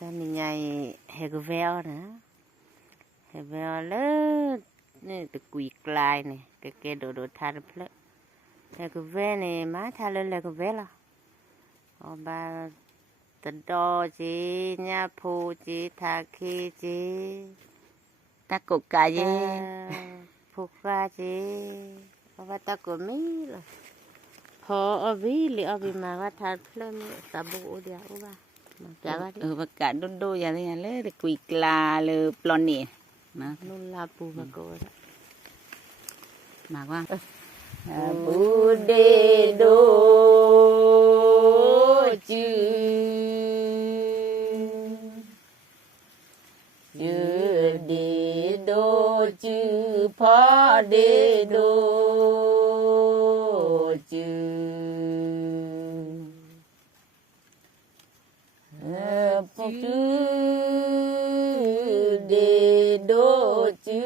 ta mình nhảy hè cái veo nữa hè veo lớn này từ quỷ lại này cái đồ tha được lớn hè cái ve này má tha lên là cái ve là ba từ đo chị nhà phù chị thà khi chị ta cục cả gì phù pha chị và ta có mấy là họ ở ví li ở ví mà và thà lên sabu dia ba và cả đôi đôi vậy này lấy để quỳ là le plon nè mà nun la pu mà cô đó mà quang bu đê đô chư chư đê đô chư phó đê đô chư chư đê đô chư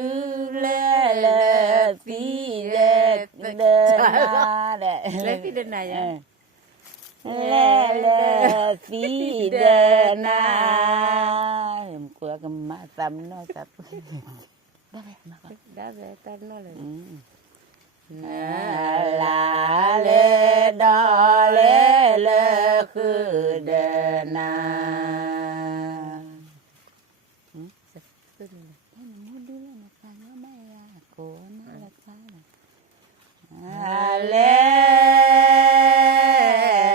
lê lê phi lê đê na lấy cái đơn này à lê lê phi đê na của cái má tâm nó tập đã về tên nó là lê đo lê lê khư đê na lê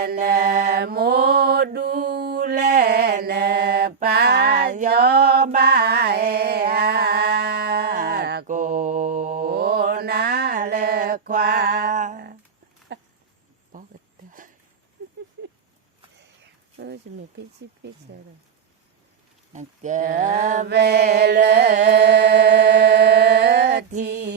nè mô đu lê nè pa yo ba e a cô na lê khoa ôi chị mình biết rồi cờ về lê thì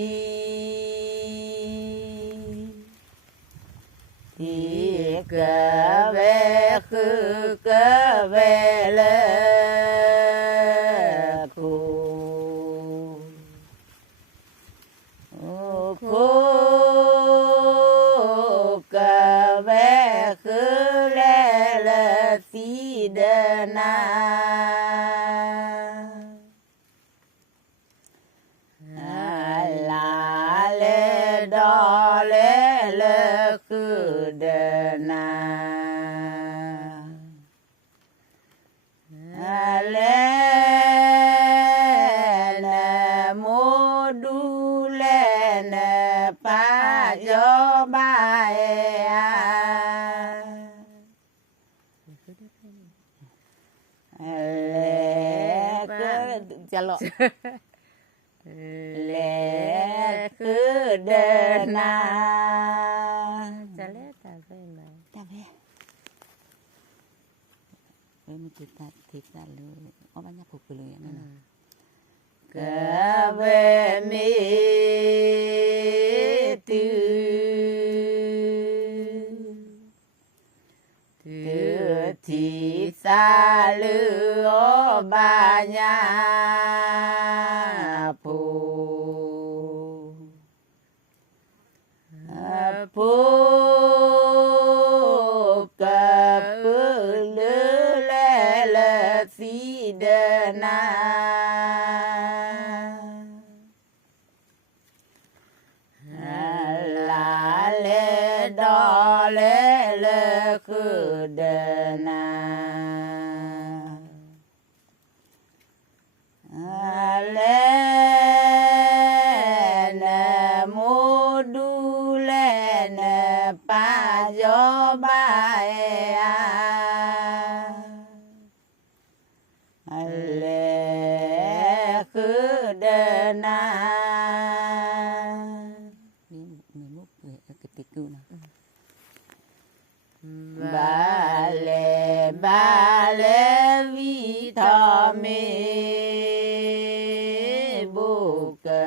cờ về khứ cờ về lê khu cờ về khứ lê lê phi đê na là lê đo lê lê khứ đê na lê nè mô đu lê nè pa yo ba e a lê cứ lo lê cứ đê na chả lẽ ta về mà ta về mình chỉ ta thì ta luôn ở bên nhà phụ nữ này nè cờ về mi tư tư thì xa lửa ba nhà phụ phụ cờ bự lư lê lê phi đê na là lê đo lê lê khứ đê na lê nè mô đu lê nè pa yo ba e a lê khứ đê na ba lê vi tho mê bồ cờ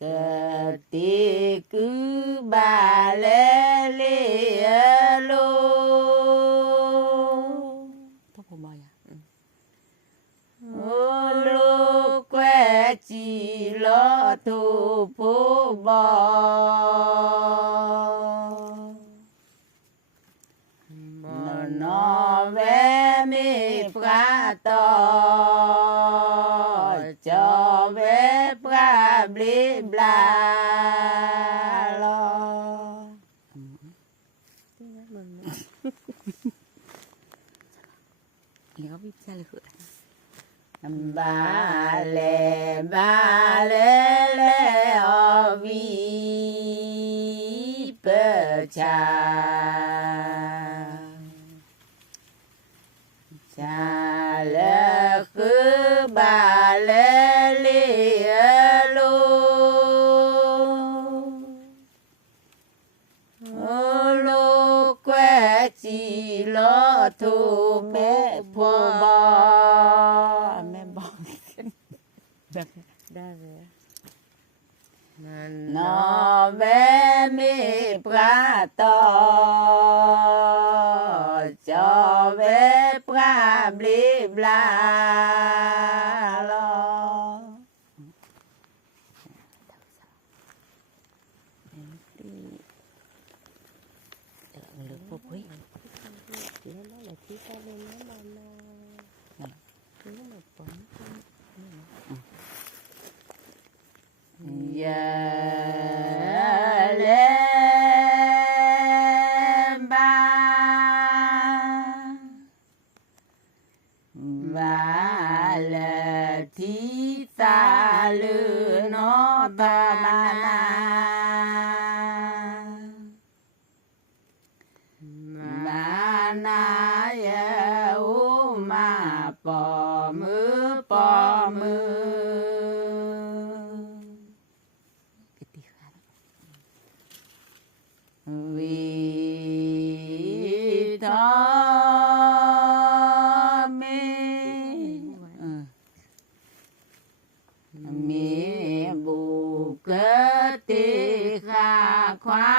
cờ tì cứ ba lê lê lô tóc hồ mày à ô lô que chỉ lo thu phố bò ตอจอเวปราบลิบลาลอเลี้ยววิจารณ์เลยบาเลเลอวีเปชาชาเลคือบาเลลีลูลูแกจีโลทูเมพอบอแม่บอกได้เลยนั่น นอเวมิปราตอจอเวปราบลิบลาลอหรือพวกเฮ้ยแล้วอะไรที่จะเล่นน้ำมันคือหมดผมยาเลบาบาลทิสาลือนอบามานามานาเยอุมาปอมือปอมือวิทอมีบุกติขาควา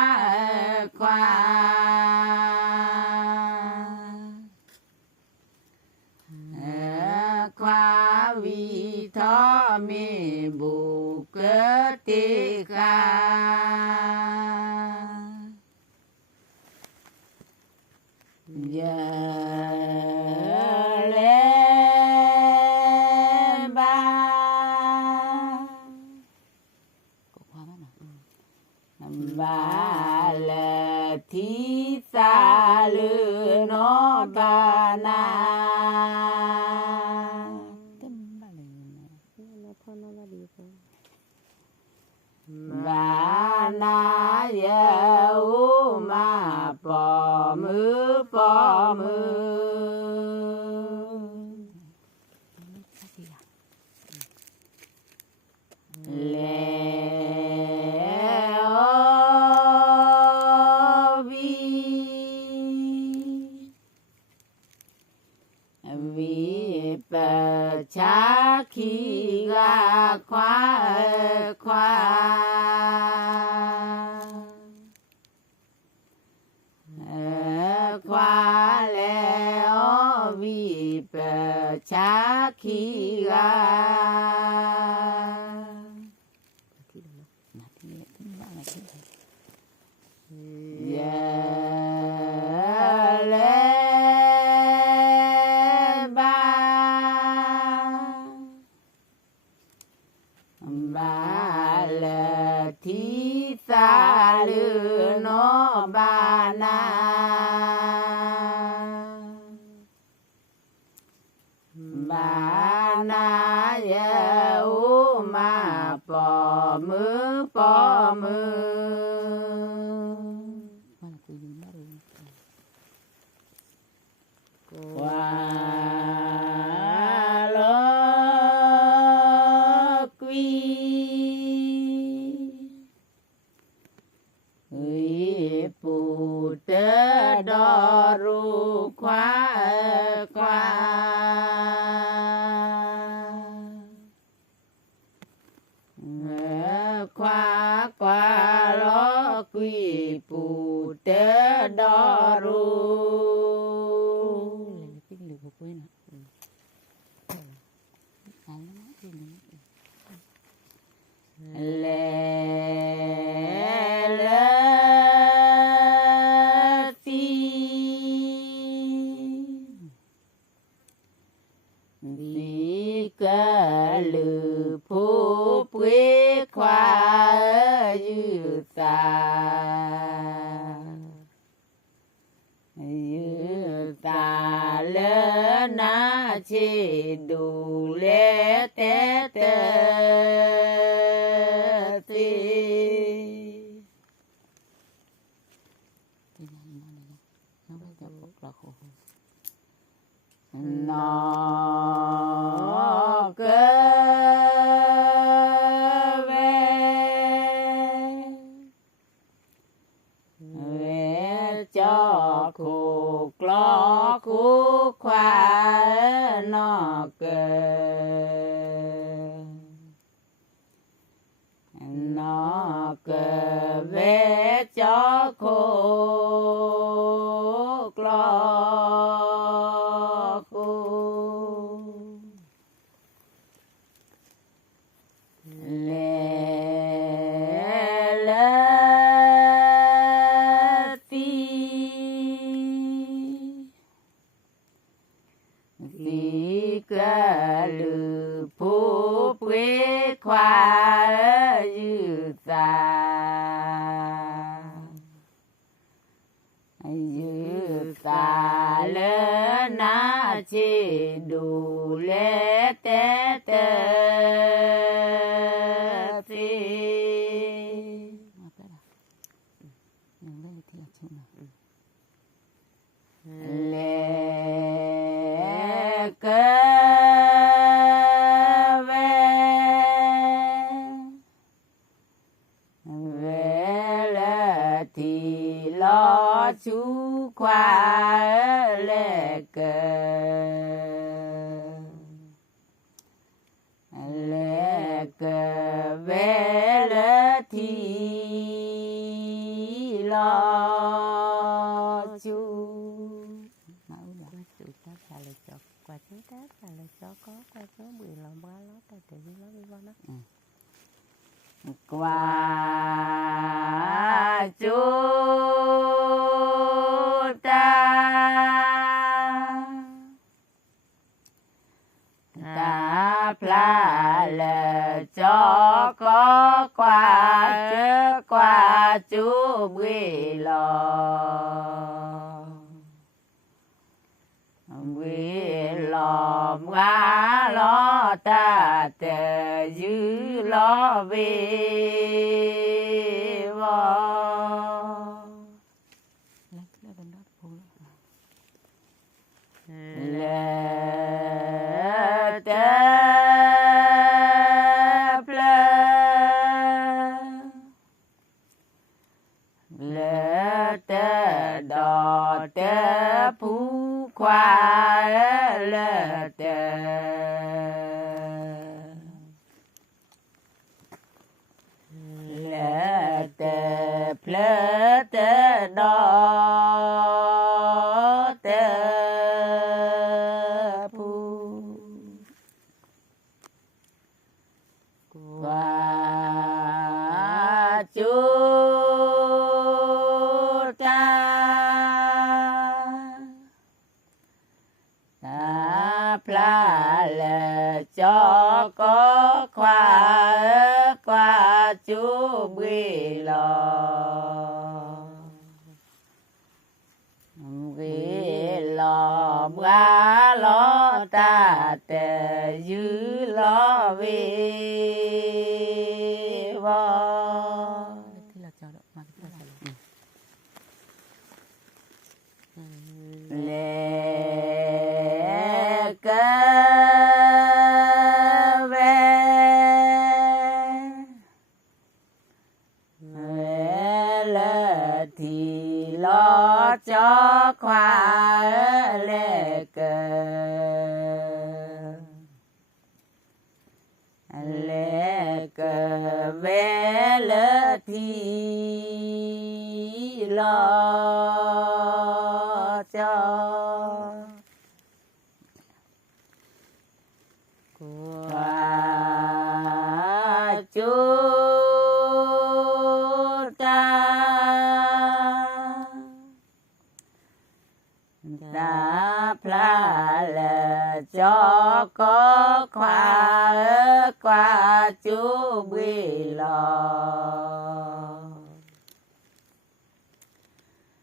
ควาควาวิทอมีบุกติขายาเลบาก็ความนั้นบาลทิสาลือนอบานาเต็มบ้านเลยนะพ่อน้องดีกว่าบานาเยอุมาปอมือปอมือเลโอวีเปชาคีกาควาควาควาแล้ววีเปชาคีกาเยเลบาบาลทิสาลือนอบานาบานาเยอุมาปอมือปอมือว่าโลกวีปูเตดอรูควาควาควาควาโลกวีปูเตดอรูเลสี cơ lư phú quý khoa dư ta lỡ na chi đủ lễ tế tế nó cơ về cho khu lo khu khoa nó cơ về cho khu lo cơ lư phú quý khoa dư ta lỡ na chi đủ lễ tế tế lễ cơ thì lo chú khoa lễ cờ về lễ thì lo chú ta trả lời cho quả chú ta trả lời cho có quả chú bị lòng ba lót ta tự nhiên nó đi vào nó quả chú ta pla lệ cho có quả chứ quả chú bị lò ngã lo ta tề dư lo về vò lệ tề lệ tề đò tề phú khoa lệ tề lệ tề lệ tề đò tề phú khoa chú pla lệ cho có khoa chú bị lò gá lo ta tề dư lo về vò lệ cơ về lệ thì lo cho khoa lệ cơ về lệ thì lo cho quả chú ta pla lệ cho có khoa qua chú quy lò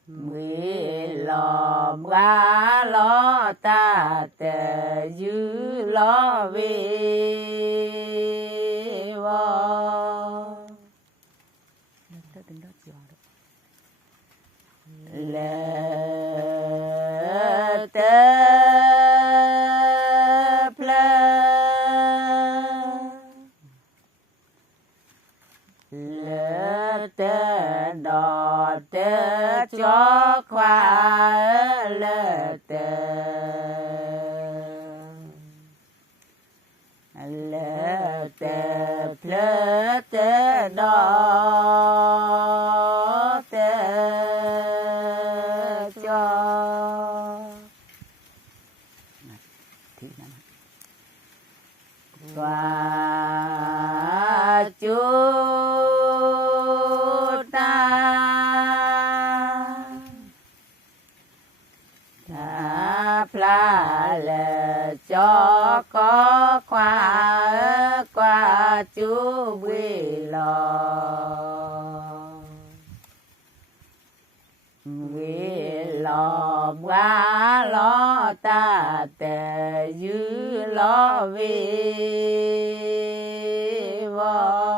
quy lò ba lo ta tề dư lo vi vô lệ tê ple lệ tê đò tê cho khoa lệ tê lệ tê ple tê đò và chú ta pla lệ cho có khoa qua chú quy lò quy lò qua lo ta tề dư lo vi vô